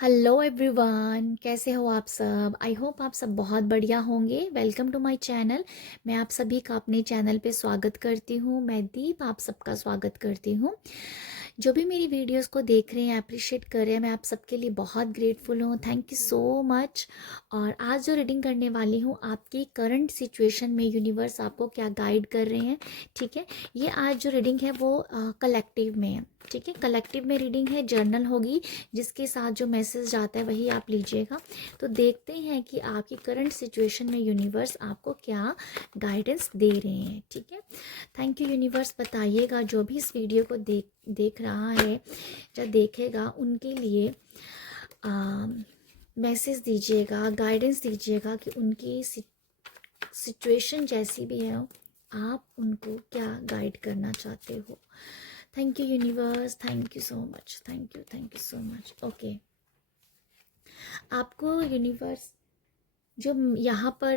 Hello everyone, कैसे हो आप सब। आई होप आप सब बहुत बढ़िया होंगे। Welcome to my channel. मैं आप सभी का अपने चैनल पे स्वागत करती हूँ। मैं दीप आप सबका स्वागत करती हूँ। जो भी मेरी वीडियोस को देख रहे हैं, अप्रिशिएट कर रहे हैं, मैं आप सबके लिए बहुत ग्रेटफुल हूँ। Thank you so much. और आज जो रीडिंग करने वाली हूँ, आपकी करंट सिचुएशन में यूनिवर्स आपको क्या गाइड कर रहे हैं, ठीक है। ये आज जो रीडिंग है वो कलेक्टिव में है, ठीक है। कलेक्टिव में रीडिंग है, जर्नल होगी, जिसके साथ जो मैसेज जाता है वही आप लीजिएगा। तो देखते हैं कि आपकी करंट सिचुएशन में यूनिवर्स आपको क्या गाइडेंस दे रहे हैं, ठीक है। Thank you universe. बताइएगा जो भी इस वीडियो को देख रहा है या देखेगा, उनके लिए मैसेज दीजिएगा, गाइडेंस दीजिएगा कि उनकी सिचुएशन जैसी भी है, आप उनको क्या गाइड करना चाहते हो। Thank you universe, thank you so much, thank you so much. Okay, आपको यूनिवर्स जो यहाँ पर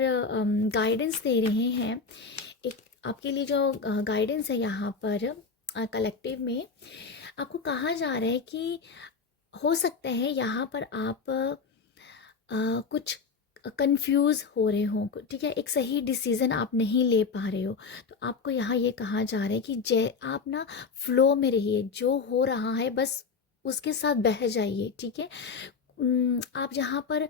गाइडेंस दे रहे हैं, एक आपके लिए जो गाइडेंस है यहाँ पर कलेक्टिव में, आपको कहा जा रहा है कि हो सकता है यहाँ पर आप कुछ कंफ्यूज हो रहे हो, ठीक है। एक सही डिसीजन आप नहीं ले पा रहे हो। तो आपको यहाँ ये कहा जा रहा है कि जय आप ना फ्लो में रहिए, जो हो रहा है बस उसके साथ बह जाइए, ठीक है। आप यहाँ पर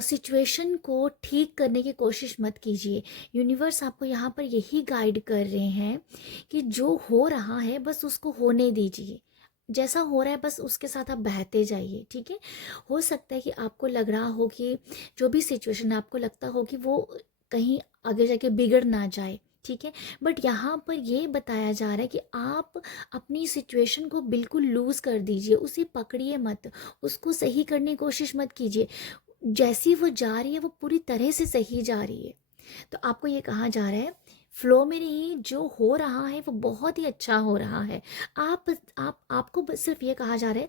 सिचुएशन को ठीक करने की कोशिश मत कीजिए। यूनिवर्स आपको यहाँ पर यही गाइड कर रहे हैं कि जो हो रहा है बस उसको होने दीजिए। जैसा हो रहा है बस उसके साथ आप बहते जाइए, ठीक है। हो सकता है कि आपको लग रहा हो कि जो भी सिचुएशन आपको लगता हो कि वो कहीं आगे जाके बिगड़ ना जाए, ठीक है। बट यहाँ पर ये बताया जा रहा है कि आप अपनी सिचुएशन को बिल्कुल लूज़ कर दीजिए, उसे पकड़िए मत, उसको सही करने की कोशिश मत कीजिए। जैसी वो जा रही है वो पूरी तरह से सही जा रही है। तो आपको ये कहा जा रहा है फ्लो में रहिए, जो हो रहा है वो बहुत ही अच्छा हो रहा है। आपको बस सिर्फ ये कहा जा रहा है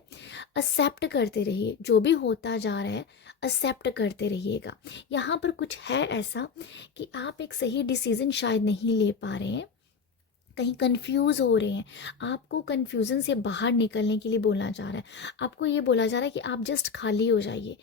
एक्सेप्ट करते रहिए, जो भी होता जा रहा है एक्सेप्ट करते रहिएगा। यहाँ पर कुछ है ऐसा कि आप एक सही डिसीजन शायद नहीं ले पा रहे हैं, कहीं कंफ्यूज हो रहे हैं। आपको कंफ्यूजन से बाहर निकलने के लिए बोला जा रहा है। आपको ये बोला जा रहा है कि आप जस्ट खाली हो जाइए,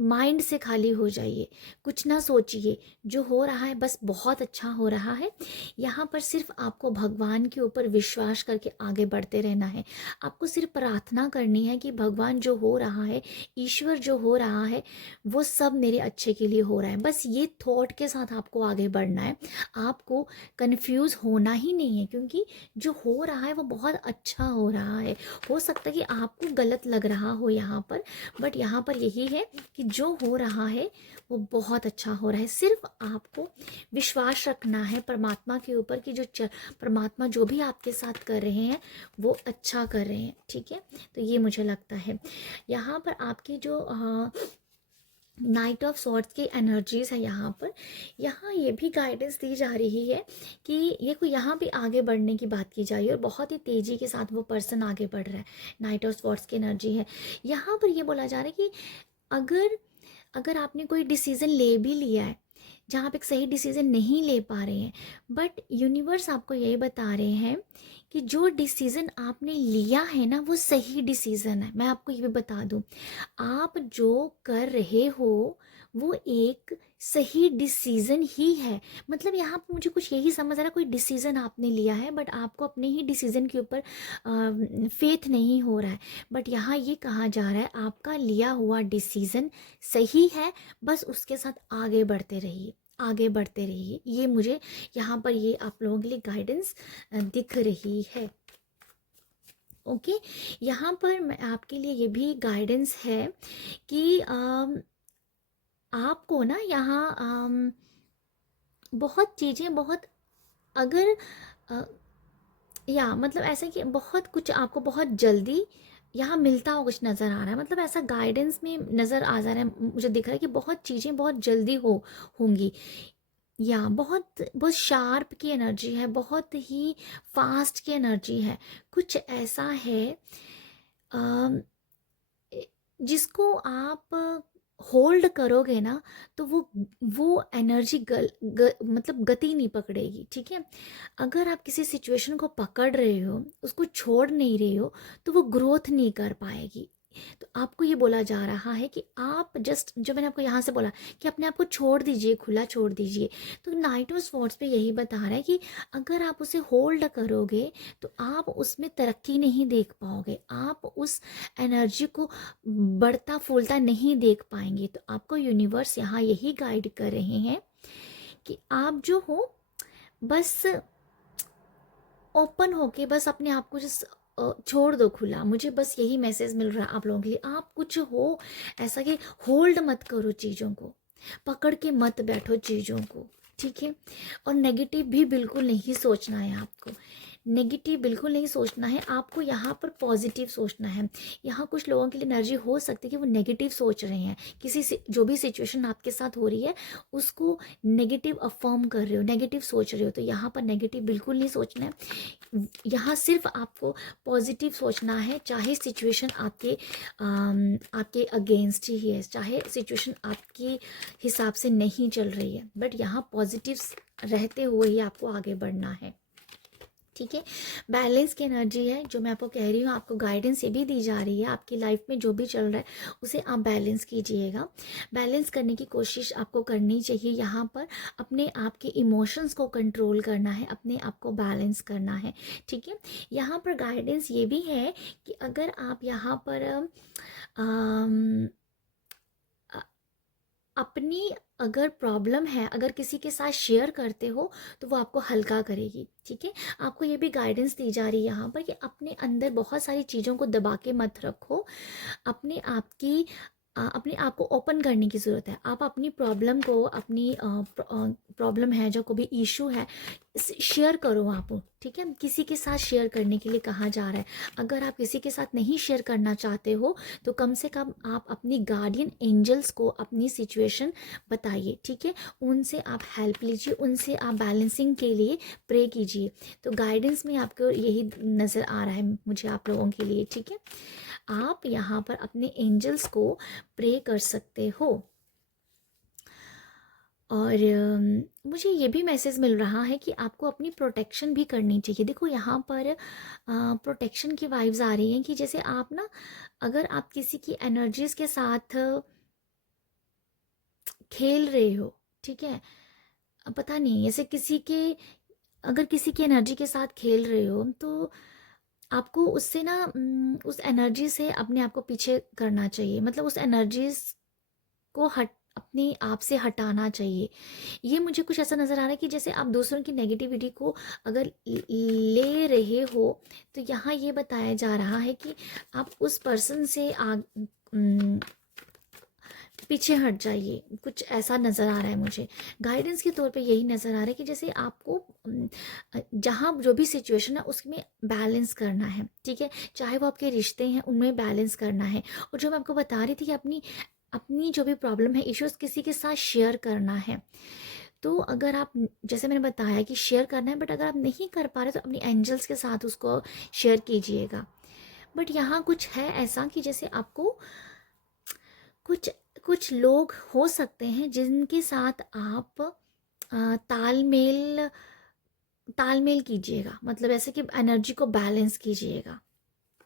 माइंड से खाली हो जाइए, कुछ ना सोचिए, जो हो रहा है बस बहुत अच्छा हो रहा है। यहाँ पर सिर्फ आपको भगवान के ऊपर विश्वास करके आगे बढ़ते रहना है। आपको सिर्फ प्रार्थना करनी है कि भगवान जो हो रहा है, ईश्वर जो हो रहा है, वो सब मेरे अच्छे के लिए हो रहा है। बस ये थॉट के साथ आपको आगे बढ़ना है। आपको कंफ्यूज होना ही नहीं है, क्योंकि जो हो रहा है वो बहुत अच्छा हो रहा है। हो सकता है कि आपको गलत लग रहा हो यहाँ पर, बट यहाँ पर यही है कि जो हो रहा है वो बहुत अच्छा हो रहा है। सिर्फ आपको विश्वास रखना है परमात्मा के ऊपर कि परमात्मा जो भी आपके साथ कर रहे हैं वो अच्छा कर रहे हैं, ठीक है। तो ये मुझे लगता है यहाँ पर आपकी जो नाइट ऑफ सॉर्ड्स की एनर्जीज है यहाँ पर, यहाँ ये भी गाइडेंस दी जा रही है कि ये कोई यहाँ भी आगे बढ़ने की बात की जा रही है और बहुत ही तेज़ी के साथ वो पर्सन आगे बढ़ रहा है। नाइट ऑफ सॉर्ड्स की एनर्जी है यहाँ पर। ये बोला जा रहा है कि अगर अगर आपने कोई डिसीज़न ले भी लिया है जहाँ आप एक सही डिसीज़न नहीं ले पा रहे हैं, बट यूनिवर्स आपको यही बता रहे हैं कि जो डिसीज़न आपने लिया है ना वो सही डिसीज़न है। मैं आपको ये भी बता दूँ, आप जो कर रहे हो वो एक सही डिसीज़न ही है। मतलब यहाँ पर मुझे कुछ यही समझ आ रहा है, कोई डिसीज़न आपने लिया है बट आपको अपने ही डिसीज़न के ऊपर फेथ नहीं हो रहा है। बट यहाँ ये कहा जा रहा है आपका लिया हुआ डिसीज़न सही है, बस उसके साथ आगे बढ़ते रहिए, आगे बढ़ते रहिए। ये मुझे यहाँ पर ये आप लोगों के लिए गाइडेंस दिख रही है। ओके, यहाँ पर मैं आपके लिए ये भी गाइडेंस है कि आपको ना यहाँ बहुत चीज़ें बहुत अगर अ, या मतलब ऐसा कि बहुत कुछ आपको बहुत जल्दी यहाँ मिलता हो, कुछ नज़र आ रहा है। मतलब ऐसा गाइडेंस में नज़र आ जा रहा है, मुझे दिख रहा है कि बहुत चीज़ें बहुत जल्दी होंगी, या बहुत बहुत शार्प की एनर्जी है, बहुत ही फास्ट की एनर्जी है। कुछ ऐसा है अम, जिसको आप होल्ड करोगे ना तो वो एनर्जी मतलब गति नहीं पकड़ेगी, ठीक है। अगर आप किसी सिचुएशन को पकड़ रहे हो, उसको छोड़ नहीं रहे हो, तो वो ग्रोथ नहीं कर पाएगी। तो आपको ये बोला जा रहा है कि आप जस्ट, जो मैंने आपको यहाँ से बोला कि अपने आप को छोड़ दीजिए, खुला छोड़ दीजिए। तो नाइट ऑफ स्वॉर्ड्स पे यही बता रहा है कि अगर आप उसे होल्ड करोगे तो आप उसमें तरक्की नहीं देख पाओगे, आप उस एनर्जी को बढ़ता फूलता नहीं देख पाएंगे। तो आपको यूनिवर्स यहाँ यही गाइड कर रहे हैं कि आप जो हो बस ओपन होके बस अपने आप को जस्ट छोड़ दो खुला। मुझे बस यही मैसेज मिल रहा है आप लोगों के लिए। आप कुछ हो ऐसा कि होल्ड मत करो चीज़ों को, पकड़ के मत बैठो चीज़ों को, ठीक है। और नेगेटिव भी बिल्कुल नहीं सोचना है आपको, नेगेटिव बिल्कुल नहीं सोचना है आपको, यहाँ पर पॉजिटिव सोचना है। यहाँ कुछ लोगों के लिए एनर्जी हो सकती है कि वो नेगेटिव सोच रहे हैं, किसी से जो भी सिचुएशन आपके साथ हो रही है उसको नेगेटिव अफर्म कर रहे हो, नेगेटिव सोच रहे हो। तो यहाँ पर नेगेटिव बिल्कुल नहीं सोचना है, यहाँ सिर्फ आपको पॉजिटिव सोचना है। चाहे सिचुएशन आपके अगेंस्ट ही है, चाहे सिचुएशन आपके हिसाब से नहीं चल रही है, बट यहाँ पॉजिटिव रहते हुए ही आपको आगे बढ़ना है, ठीक है। बैलेंस की एनर्जी है जो मैं आपको कह रही हूँ, आपको गाइडेंस ये भी दी जा रही है। आपकी लाइफ में जो भी चल रहा है उसे आप बैलेंस कीजिएगा, बैलेंस करने की कोशिश आपको करनी चाहिए। यहाँ पर अपने आप के इमोशंस को कंट्रोल करना है, अपने आप को बैलेंस करना है, ठीक है। यहाँ पर गाइडेंस ये भी है कि अगर आप यहाँ पर अपनी अगर प्रॉब्लम है, अगर किसी के साथ शेयर करते हो तो वो आपको हल्का करेगी, ठीक है। आपको ये भी गाइडेंस दी जा रही है यहाँ पर कि अपने अंदर बहुत सारी चीज़ों को दबा के मत रखो, अपने आप को ओपन करने की ज़रूरत है। आप अपनी प्रॉब्लम को, अपनी प्रॉब्लम है जो कोई भी इशू है, शेयर करो आप, ठीक है। किसी के साथ शेयर करने के लिए कहा जा रहा है। अगर आप किसी के साथ नहीं शेयर करना चाहते हो तो कम से कम आप अपनी गार्डियन एंजल्स को अपनी सिचुएशन बताइए, ठीक है। उनसे आप हेल्प लीजिए, उनसे आप बैलेंसिंग के लिए प्रे कीजिए। तो गाइडेंस में आपको यही नज़र आ रहा है मुझे आप लोगों के लिए, ठीक है। आप यहाँ पर अपने एंजल्स को प्रे कर सकते हो। और मुझे ये भी मैसेज मिल रहा है कि आपको अपनी प्रोटेक्शन भी करनी चाहिए। देखो यहाँ पर प्रोटेक्शन की वाइब्स आ रही हैं कि जैसे आप ना, अगर आप किसी की एनर्जीज के साथ खेल रहे हो, ठीक है, पता नहीं ऐसे किसी के, अगर किसी की एनर्जी के साथ खेल रहे हो तो आपको उससे ना उस एनर्जी से अपने आप को पीछे करना चाहिए, मतलब उस एनर्जीज को अपने आप से हटाना चाहिए। ये मुझे कुछ ऐसा नज़र आ रहा है कि जैसे आप दूसरों की नेगेटिविटी को अगर ले रहे हो तो यहाँ ये बताया जा रहा है कि आप उस पर्सन से पीछे हट जाइए। कुछ ऐसा नज़र आ रहा है मुझे, गाइडेंस के तौर पे यही नज़र आ रहा है कि जैसे आपको जहाँ जो भी सिचुएशन है उसमें बैलेंस करना है, ठीक है। चाहे वो आपके रिश्ते हैं उनमें बैलेंस करना है। और जो मैं आपको बता रही थी कि अपनी जो भी प्रॉब्लम है, इश्यूज किसी के साथ शेयर करना है। तो अगर आप, जैसे मैंने बताया कि शेयर करना है, बट अगर आप नहीं कर पा रहे तो अपनी एंजल्स के साथ उसको शेयर कीजिएगा। बट यहाँ कुछ है ऐसा कि जैसे आपको कुछ कुछ लोग हो सकते हैं जिनके साथ आप तालमेल तालमेल कीजिएगा, मतलब ऐसे कि एनर्जी को बैलेंस कीजिएगा।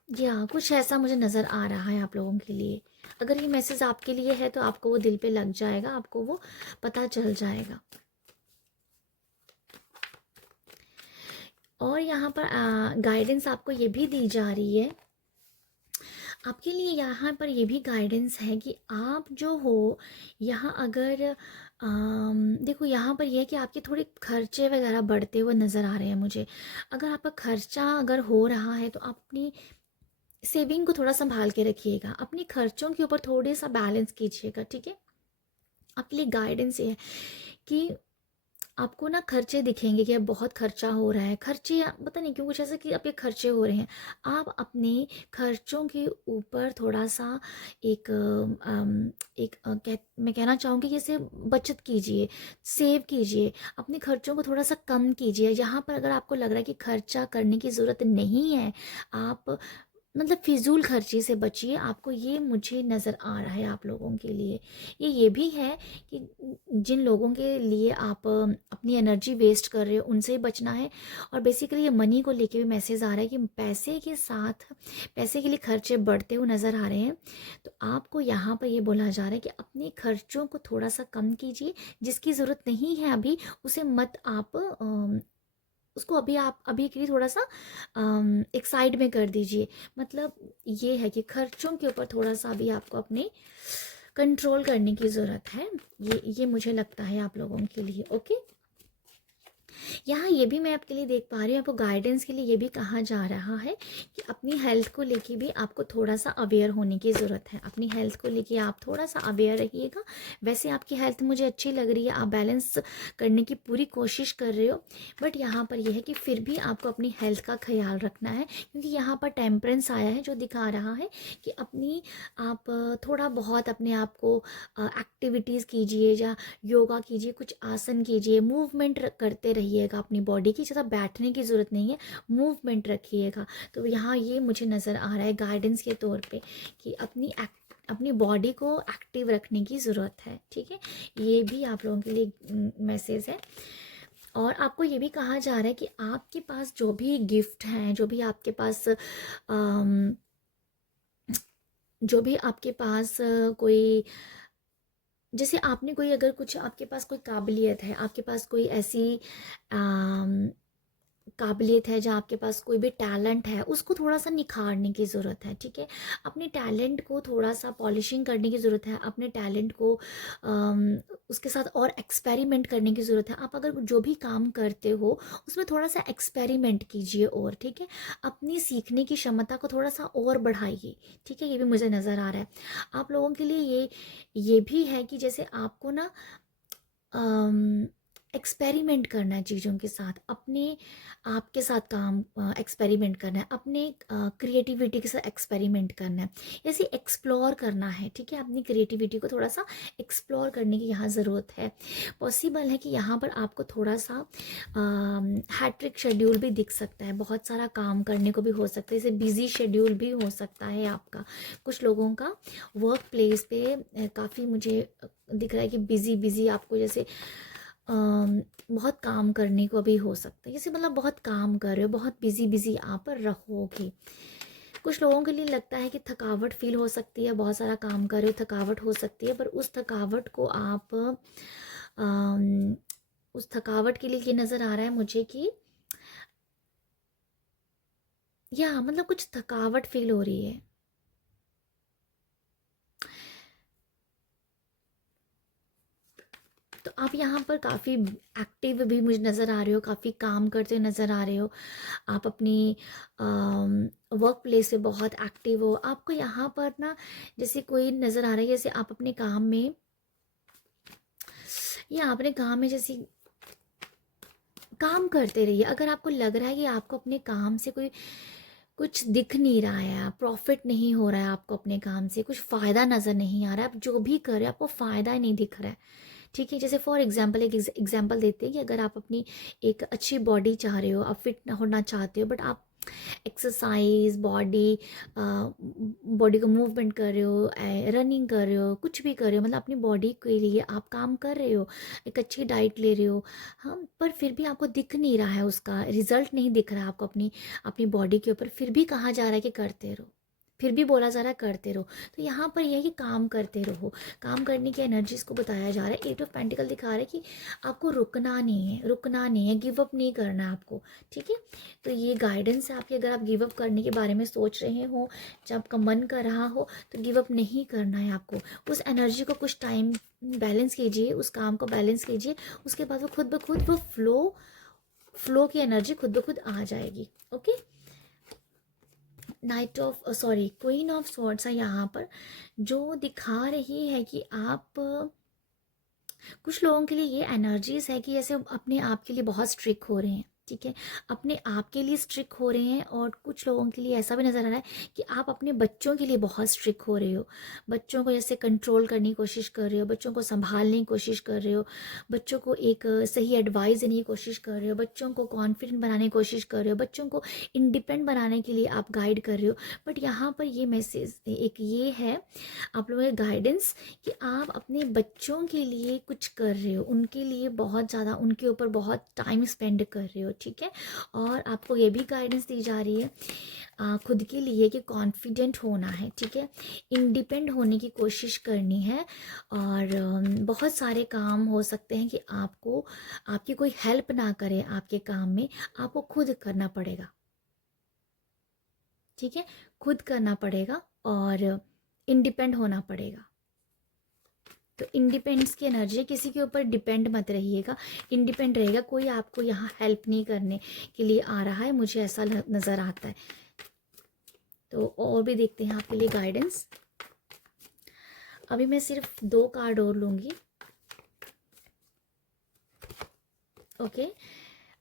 या कुछ ऐसा मुझे नज़र आ रहा है आप लोगों के लिए। अगर ये मैसेज आपके लिए है तो आपको वो दिल पे लग जाएगा, आपको वो पता चल जाएगा। और यहाँ पर गाइडेंस आपको ये भी दी जा रही है, आपके लिए यहाँ पर ये भी गाइडेंस है कि आप जो हो यहाँ अगर देखो यहाँ पर यह है कि आपके थोड़े खर्चे वगैरह बढ़ते हुए नज़र आ रहे हैं मुझे। अगर आपका खर्चा अगर हो रहा है तो आप अपनी सेविंग को थोड़ा संभाल के रखिएगा, अपने खर्चों के ऊपर थोड़े सा बैलेंस कीजिएगा, ठीक है। आपके लिए गाइडेंस ये है कि आपको ना खर्चे दिखेंगे कि अब बहुत खर्चा हो रहा है, खर्चे पता नहीं क्यों कुछ ऐसा कि आपके खर्चे हो रहे हैं। आप अपने खर्चों के ऊपर थोड़ा सा एक मैं कहना चाहूँगी कि इसे बचत कीजिए, सेव कीजिए, अपने खर्चों को थोड़ा सा कम कीजिए। यहाँ पर अगर आपको लग रहा है कि खर्चा करने की ज़रूरत नहीं है, आप मतलब फिजूल खर्ची से बचिए, आपको ये मुझे नज़र आ रहा है आप लोगों के लिए। ये भी है कि जिन लोगों के लिए आप अपनी एनर्जी वेस्ट कर रहे हो उनसे ही बचना है। और बेसिकली ये मनी को लेके भी मैसेज आ रहा है कि पैसे के साथ, पैसे के लिए खर्चे बढ़ते हुए नज़र आ रहे हैं। तो आपको यहाँ पर ये बोला जा रहा है कि अपने खर्चों को थोड़ा सा कम कीजिए, जिसकी ज़रूरत नहीं है अभी उसे मत आप उसको अभी आप अभी के लिए थोड़ा सा एक साइड में कर दीजिए। मतलब ये है कि खर्चों के ऊपर थोड़ा सा अभी आपको अपने कंट्रोल करने की ज़रूरत है। ये मुझे लगता है आप लोगों के लिए। ओके, यहाँ ये भी मैं आपके लिए देख पा रही हूँ, आपको गाइडेंस के लिए ये भी कहा जा रहा है कि अपनी हेल्थ को लेके भी आपको थोड़ा सा अवेयर होने की ज़रूरत है। अपनी हेल्थ को लेके आप थोड़ा सा अवेयर रहिएगा। वैसे आपकी हेल्थ मुझे अच्छी लग रही है, आप बैलेंस करने की पूरी कोशिश कर रहे हो, बट यहाँ पर यह है कि फिर भी आपको अपनी हेल्थ का ख्याल रखना है, क्योंकि यहाँ पर टेम्परेंस आया है जो दिखा रहा है कि अपनी आप थोड़ा बहुत अपने आप को एक्टिविटीज़ कीजिए या योगा कीजिए, कुछ आसन कीजिए, मूवमेंट करते रहिएगा अपनी बॉडी की। ज़्यादा बैठने की ज़रूरत नहीं है, मूवमेंट रखिएगा। तो यहाँ ये मुझे नज़र आ रहा है गाइडेंस के तौर पे कि अपनी बॉडी को एक्टिव रखने की ज़रूरत है। ठीक है, ये भी आप लोगों के लिए मैसेज है। और आपको ये भी कहा जा रहा है कि आपके पास जो भी गिफ्ट हैं, जो भी आपके पास कोई, जैसे आपने कोई, अगर कुछ आपके पास कोई काबिलियत है, आपके पास कोई ऐसी काबिलियत है, जहाँ आपके पास कोई भी टैलेंट है, उसको थोड़ा सा निखारने की ज़रूरत है। ठीक है, अपने टैलेंट को थोड़ा सा पॉलिशिंग करने की ज़रूरत है, अपने टैलेंट को उसके साथ और एक्सपेरिमेंट करने की ज़रूरत है। आप अगर जो भी काम करते हो उसमें थोड़ा सा एक्सपेरिमेंट कीजिए और, ठीक है, अपनी सीखने की क्षमता को थोड़ा सा और बढ़ाइए। ठीक है, ये भी मुझे नज़र आ रहा है आप लोगों के लिए। ये भी है कि जैसे आपको ना एक्सपेरिमेंट करना है चीज़ों के साथ, अपने आपके साथ काम एक्सपेरिमेंट करना है, अपने क्रिएटिविटी के साथ एक्सपेरिमेंट करना है, ऐसे एक्सप्लोर करना है। ठीक है, अपनी क्रिएटिविटी को थोड़ा सा एक्सप्लोर करने की यहाँ ज़रूरत है। पॉसिबल है कि यहाँ पर आपको थोड़ा सा हैट्रिक शेड्यूल भी दिख सकता है, बहुत सारा काम करने को भी हो सकता है, जैसे बिजी शेड्यूल भी हो सकता है आपका। कुछ लोगों का वर्क प्लेस पे काफ़ी मुझे दिख रहा है कि बिजी बिजी आपको, जैसे बहुत काम करने को भी हो सकता है, जैसे मतलब बहुत काम कर रहे हो, बहुत बिजी बिजी आप रहोगे। कुछ लोगों के लिए लगता है कि थकावट फील हो सकती है, बहुत सारा काम कर रहे हो, थकावट हो सकती है, पर उस थकावट को आप उस थकावट के लिए ये नज़र आ रहा है मुझे कि या मतलब कुछ थकावट फील हो रही है। तो आप यहाँ पर काफ़ी एक्टिव भी मुझे नज़र आ रहे हो, काफ़ी काम करते हुए नज़र आ रहे हो। आप अपनी वर्क प्लेस पे बहुत एक्टिव हो। आपको यहाँ पर ना जैसे कोई नज़र आ रहा है, जैसे आप अपने काम में, या अपने काम में जैसे काम करते रहिए। अगर आपको लग रहा है कि आपको अपने काम से कोई कुछ दिख नहीं रहा है, प्रॉफिट नहीं हो रहा है, आपको अपने काम से कुछ फ़ायदा नज़र नहीं आ रहा है, आप जो भी कर रहे हैं आपको फ़ायदा ही नहीं दिख रहा है। ठीक है, जैसे फॉर एग्जांपल एक एग्जांपल देते हैं कि अगर आप अपनी एक अच्छी बॉडी चाह रहे हो, आप फिट होना चाहते हो, बट आप एक्सरसाइज बॉडी को मूवमेंट कर रहे हो, रनिंग कर रहे हो, कुछ भी कर रहे हो, मतलब अपनी बॉडी के लिए आप काम कर रहे हो, एक अच्छी डाइट ले रहे हो, हाँ, पर फिर भी आपको दिख नहीं रहा है, उसका रिजल्ट नहीं दिख रहा है आपको अपनी अपनी बॉडी के ऊपर, फिर भी कहा जा रहा है कि करते रहो, फिर भी बोला जा रहा है करते रहो। तो यहाँ पर यह है कि काम करते रहो, काम करने की एनर्जीज को बताया जा रहा है। एट ऑफ पेंटिकल दिखा रहा है कि आपको रुकना नहीं है, रुकना नहीं है, गिव अप नहीं करना है आपको। ठीक है, तो ये गाइडेंस है आपकी। अगर आप गिव अप करने के बारे में सोच रहे हो, जब आपका मन कर रहा हो, तो गिव अप नहीं करना है आपको। उस एनर्जी को कुछ टाइम बैलेंस कीजिए, उस काम को बैलेंस कीजिए, उसके बाद वो खुद ब खुद वो फ्लो की एनर्जी खुद ब खुद आ जाएगी। Okay, night of queen of swords है यहाँ पर, जो दिखा रही है कि आप कुछ लोगों के लिए ये एनर्जीज है कि जैसे अपने आप के लिए बहुत स्ट्रिक्ट हो रहे हैं, ठीक है, अपने आप के लिए स्ट्रिक्ट हो रहे हैं, और कुछ लोगों के लिए ऐसा भी नज़र आ रहा है कि आप अपने बच्चों के लिए बहुत स्ट्रिक्ट हो रहे हो। बच्चों को जैसे कंट्रोल करने की कोशिश कर रहे हो, बच्चों को संभालने की कोशिश कर रहे हो, बच्चों को एक सही एडवाइस देने की कोशिश कर रहे हो, बच्चों को कॉन्फिडेंट बनाने की कोशिश कर रहे हो, बच्चों को इंडिपेंडेंट बनाने के लिए आप गाइड कर रहे हो। बट यहाँ पर ये मैसेज एक ये है आप लोगों का गाइडेंस, कि आप अपने बच्चों के लिए कुछ कर रहे हो, उनके लिए बहुत ज़्यादा उनके ऊपर बहुत टाइम स्पेंड कर रहे हो, ठीक है। और आपको ये भी गाइडेंस दी जा रही है खुद के लिए कि कॉन्फिडेंट होना है, ठीक है, इंडिपेंडेंट होने की कोशिश करनी है। और बहुत सारे काम हो सकते हैं कि आपको आपकी कोई हेल्प ना करे आपके काम में, आपको खुद करना पड़ेगा, ठीक है, खुद करना पड़ेगा और इंडिपेंड होना पड़ेगा। तो इंडिपेंडेंस की एनर्जी, किसी के ऊपर डिपेंड मत रहिएगा, इंडिपेंडेंट रहेगा, कोई आपको यहाँ हेल्प नहीं करने के लिए आ रहा है, मुझे ऐसा नज़र आता है। तो और भी देखते हैं आपके लिए गाइडेंस। अभी मैं सिर्फ 2 कार्ड और लूँगी। ओके,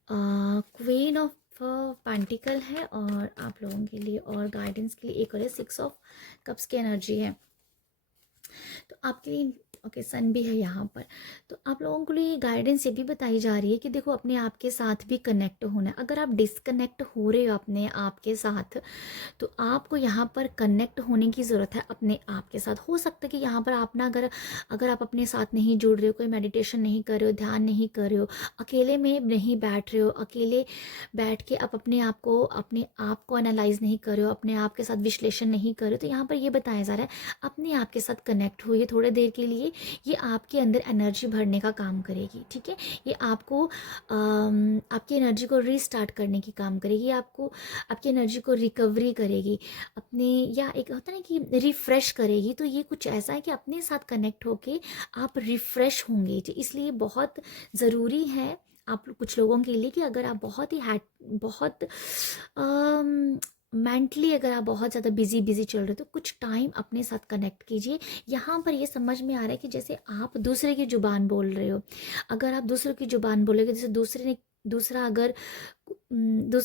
क्वीन ऑफ पेंटिकल है, और आप लोगों के लिए और गाइडेंस के लिए एक और 6 ऑफ कप्स की एनर्जी है। तो आपके लिए ओके सन भी है यहाँ पर। तो आप लोगों के लिए गाइडेंस ये भी बताई जा रही है कि देखो अपने आप के साथ भी कनेक्ट होना है। अगर आप डिस्कनेक्ट हो रहे हो अपने आप के साथ, तो आपको यहाँ पर कनेक्ट होने की ज़रूरत है अपने आप के साथ। हो सकता है कि यहाँ पर आप ना अगर अगर आप अपने साथ नहीं जुड़ रहे हो, कोई मेडिटेशन नहीं कर रहे हो, ध्यान नहीं कर रहे हो, अकेले में नहीं बैठ रहे हो, अकेले बैठ के आप अपने आप को एनालाइज नहीं कर रहे हो, अपने आप के साथ विश्लेषण नहीं कर रहे हो, तो यहाँ पर ये बताया जा रहा है अपने आप के साथ कनेक्ट होइए थोड़ी देर के लिए। ये आपके अंदर एनर्जी भरने का काम करेगी, ठीक है। ये आपको आपकी एनर्जी को रीस्टार्ट करने की काम करेगी, आपको आपकी एनर्जी को रिकवरी करेगी अपने, या एक होता है ना कि रिफ़्रेश करेगी। तो ये कुछ ऐसा है कि अपने साथ कनेक्ट होके आप रिफ़्रेश होंगे। तो इसलिए बहुत ज़रूरी है कुछ लोगों के लिए कि अगर आप बहुत ही बहुत मेंटली अगर आप बहुत ज़्यादा बिजी चल रहे हो, तो कुछ टाइम अपने साथ कनेक्ट कीजिए। यहाँ पर ये समझ में आ रहा है कि जैसे आप दूसरे की ज़ुबान बोल रहे हो, अगर आप दूसरों की ज़ुबान बोलोगे, जैसे दूसरे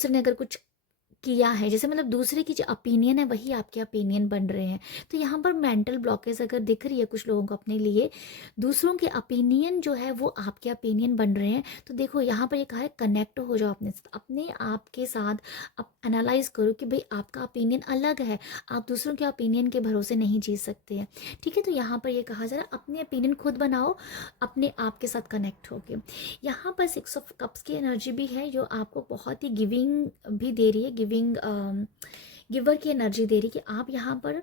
ने अगर कुछ किया है, जैसे मतलब दूसरे की जो ओपिनियन है वही आपके ओपिनियन बन रहे हैं। तो यहाँ पर मेंटल ब्लॉकेज अगर दिख रही है कुछ लोगों को अपने लिए, दूसरों के ओपिनियन जो है वो आपके ओपिनियन बन रहे हैं, तो देखो यहाँ पर ये कहा है कनेक्ट हो जाओ अपने आप के साथ। आप एनालाइज करो कि भाई आपका ओपिनियन अलग है, आप दूसरों के ओपिनियन के भरोसे नहीं जी सकते हैं, ठीक है। तो यहाँ पर ये कहा जा रहा है अपने ओपिनियन खुद बनाओ अपने आप के साथ कनेक्ट होके। यहाँ पर 6 ऑफ कप्स की एनर्जी भी है जो आपको बहुत ही गिविंग भी दे रही है, गिवर की एनर्जी दे रही है कि आप यहाँ पर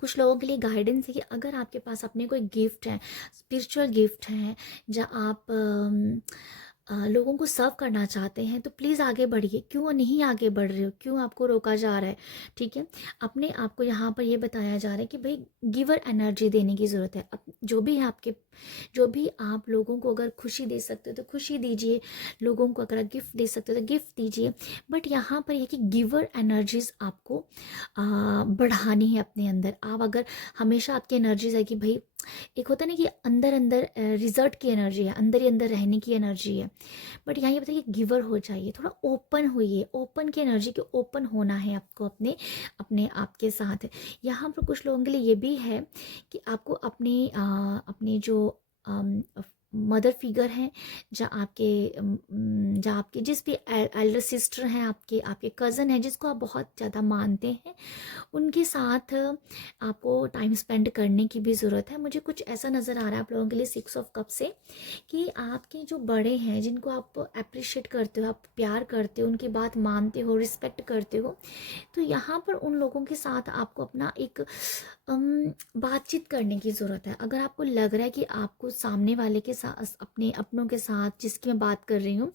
कुछ लोगों के लिए गाइडेंस है कि अगर आपके पास अपने कोई गिफ्ट है, स्पिरिचुअल गिफ्ट है, जहाँ आप लोगों को सर्व करना चाहते हैं, तो प्लीज़ आगे बढ़िए। क्यों नहीं आगे बढ़ रहे हो, क्यों आपको रोका जा रहा है, ठीक है। अपने आप को यहाँ पर ये बताया जा रहा है कि भाई गिवर एनर्जी देने की ज़रूरत है। जो भी आप लोगों को अगर खुशी दे सकते हो तो खुशी दीजिए, लोगों को अगर गिफ्ट दे सकते हो तो गिफ्ट दीजिए। बट यहाँ पर ये कि गिवर एनर्जीज आपको बढ़ानी है अपने अंदर। आप अगर हमेशा आपकी एनर्जीज है कि भाई एक होता है ना कि अंदर अंदर रिजल्ट की एनर्जी है, अंदर ही अंदर रहने की एनर्जी है, बट यहाँ ये बताइए कि गिवर हो जाइए, थोड़ा ओपन होइए, ओपन की एनर्जी के ओपन होना है आपको अपने अपने आप के साथ। यहाँ पर कुछ लोगों के लिए ये भी है कि आपको अपने जो मदर फिगर हैं, जहाँ आपके जिस भी एल्डर सिस्टर हैं, आपके आपके कज़न हैं जिसको आप बहुत ज़्यादा मानते हैं, उनके साथ आपको टाइम स्पेंड करने की भी ज़रूरत है। मुझे कुछ ऐसा नज़र आ रहा है आप लोगों के लिए 6 ऑफ कप से कि आपके जो बड़े हैं जिनको आप अप्रिशिएट करते हो, आप प्यार करते हो, उनकी बात मानते हो, रिस्पेक्ट करते हो, तो यहाँ पर उन लोगों के साथ आपको अपना एक बातचीत करने की ज़रूरत है। अगर आपको लग रहा है कि आपको सामने वाले के साथ, अपने अपनों के साथ जिसकी मैं बात कर रही हूँ,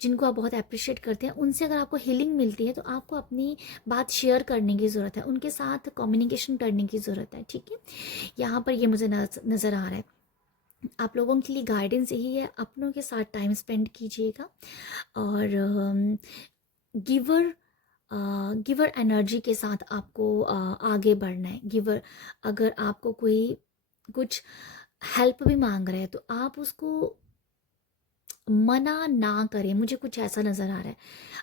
जिनको आप बहुत अप्रिशिएट करते हैं, उनसे अगर आपको हीलिंग मिलती है, तो आपको अपनी बात शेयर करने की ज़रूरत है, उनके साथ कम्युनिकेशन करने की ज़रूरत है, ठीक है। यहाँ पर ये मुझे नज़र आ रहा है। आप लोगों के लिए गाइडेंस यही है, अपनों के साथ टाइम स्पेंड कीजिएगा और गिवर एनर्जी के साथ आपको आगे बढ़ना है। अगर आपको कोई कुछ हेल्प भी मांग रहा है, तो आप उसको मना ना करें, मुझे कुछ ऐसा नज़र आ रहा है।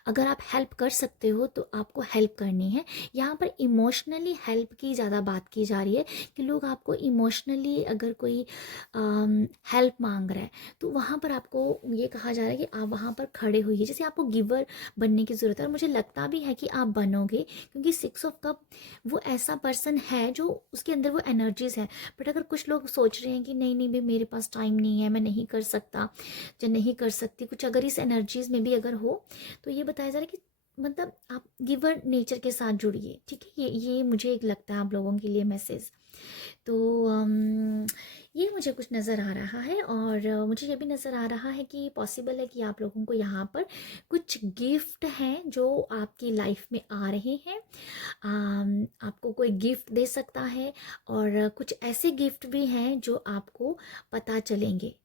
अगर आप हेल्प कर सकते हो तो आपको हेल्प करनी है। यहाँ पर इमोशनली हेल्प की ज़्यादा बात की जा रही है कि लोग आपको इमोशनली अगर कोई हेल्प मांग रहा है तो वहाँ पर आपको ये कहा जा रहा है कि आप वहाँ पर खड़े होइए। जैसे आपको गिवर बनने की ज़रूरत है और मुझे लगता भी है कि आप बनोगे, क्योंकि 6 ऑफ कप वो ऐसा पर्सन है जो उसके अंदर वो एनर्जीज है। बट अगर कुछ लोग सोच रहे हैं कि नहीं नहीं भाई मेरे पास टाइम नहीं है, मैं नहीं कर सकता या नहीं कर सकती कुछ, अगर इस एनर्जीज में भी अगर हो तो ये बताया जा रहा है कि मतलब आप गिवर नेचर के साथ जुड़िए। ठीक है, ये मुझे एक लगता है आप लोगों के लिए मैसेज। तो ये मुझे कुछ नज़र आ रहा है। और मुझे ये भी नज़र आ रहा है कि पॉसिबल है कि आप लोगों को यहाँ पर कुछ गिफ्ट हैं जो आपकी लाइफ में आ रहे हैं। आपको कोई गिफ्ट दे सकता है और कुछ ऐसे गिफ्ट भी हैं जो आपको पता चलेंगे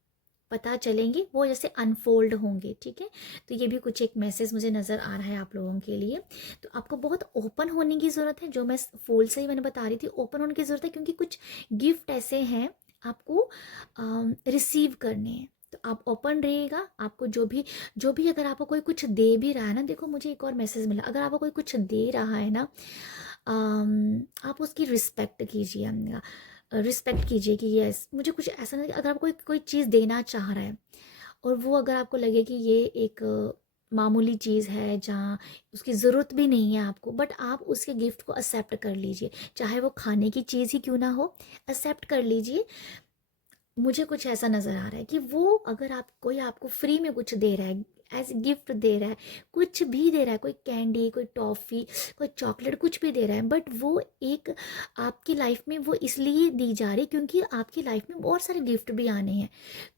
पता चलेंगे, वो जैसे अनफोल्ड होंगे। ठीक है, तो ये भी कुछ एक मैसेज मुझे नज़र आ रहा है आप लोगों के लिए। तो आपको बहुत ओपन होने की ज़रूरत है, जो मैं फूल से ही मैंने बता रही थी, ओपन होने की ज़रूरत है, क्योंकि कुछ गिफ्ट ऐसे हैं आपको रिसीव करने हैं। तो आप ओपन रहिएगा। आपको जो भी अगर आपको कोई कुछ दे भी रहा है ना, देखो मुझे एक और मैसेज मिला, अगर आपको कोई कुछ दे रहा है ना, आप उसकी रिस्पेक्ट कीजिए। रिस्पेक्ट कीजिए कि यस, मुझे कुछ ऐसा नहीं, अगर आप कोई कोई चीज़ देना चाह रहा है और वो अगर आपको लगे कि ये एक मामूली चीज़ है जहाँ उसकी ज़रूरत भी नहीं है आपको, बट आप उसके गिफ्ट को एक्सेप्ट कर लीजिए, चाहे वो खाने की चीज़ ही क्यों ना हो, एक्सेप्ट कर लीजिए। मुझे कुछ ऐसा नज़र आ रहा है कि वो अगर आप कोई आपको फ्री में कुछ दे रहा है, एज गिफ्ट दे रहा है, कुछ भी दे रहा है, कोई कैंडी, कोई टॉफ़ी, कोई चॉकलेट, कुछ भी दे रहा है, बट वो एक आपकी लाइफ में वो इसलिए दी जा रही क्योंकि आपकी लाइफ में बहुत सारे गिफ्ट भी आने हैं।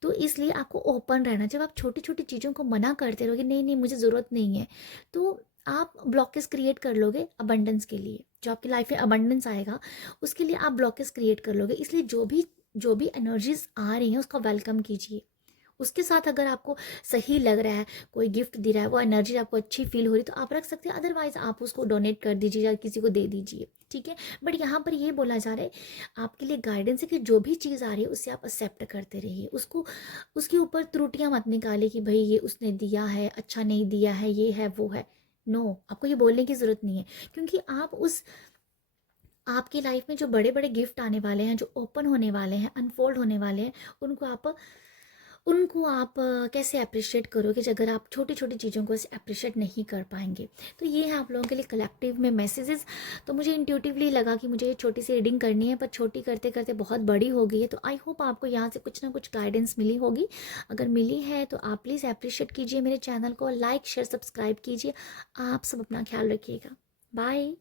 तो इसलिए आपको ओपन रहना। जब आप छोटी छोटी चीज़ों को मना करते रहोगे, नहीं नहीं मुझे ज़रूरत नहीं है, तो आप ब्लॉकेज क्रिएट कर लोगे अबंडेंस के लिए। जो आपकी लाइफ में अबंडेंस आएगा उसके लिए आप ब्लॉकेज क्रिएट कर लोगे। इसलिए जो भी एनर्जीज आ रही हैं उसका वेलकम कीजिए। उसके साथ अगर आपको सही लग रहा है, कोई गिफ्ट दे रहा है, वो एनर्जी आपको अच्छी फील हो रही, तो आप रख सकते हैं, अदरवाइज आप उसको डोनेट कर दीजिए या किसी को दे दीजिए। ठीक है, बट यहाँ पर ये बोला जा रहा है आपके लिए गाइडेंस है कि जो भी चीज़ आ रही है उससे आप एक्सेप्ट करते रहिए। उसको उसके ऊपर त्रुटियां मत निकाले कि भाई ये उसने दिया है, अच्छा नहीं दिया है, ये है वो है। नो, आपको ये बोलने की ज़रूरत नहीं है, क्योंकि आप उस आपकी लाइफ में जो बड़े बड़े गिफ्ट आने वाले हैं, जो ओपन होने वाले हैं, अनफोल्ड होने वाले हैं, उनको आप कैसे अप्रिशिएट करोगे अगर आप छोटी छोटी चीज़ों को ऐसे अप्रिशिएट नहीं कर पाएंगे। तो ये है आप लोगों के लिए कलेक्टिव में मैसेजेस। तो मुझे इंट्यूटिवली लगा कि मुझे ये छोटी सी रीडिंग करनी है, पर छोटी करते करते बहुत बड़ी हो गई है। तो आई होप आपको यहाँ से कुछ ना कुछ गाइडेंस मिली होगी। अगर मिली है तो आप प्लीज़ अप्रिशिएट कीजिए मेरे चैनल को, लाइक शेयर सब्सक्राइब कीजिए। आप सब अपना ख्याल रखिएगा। बाय।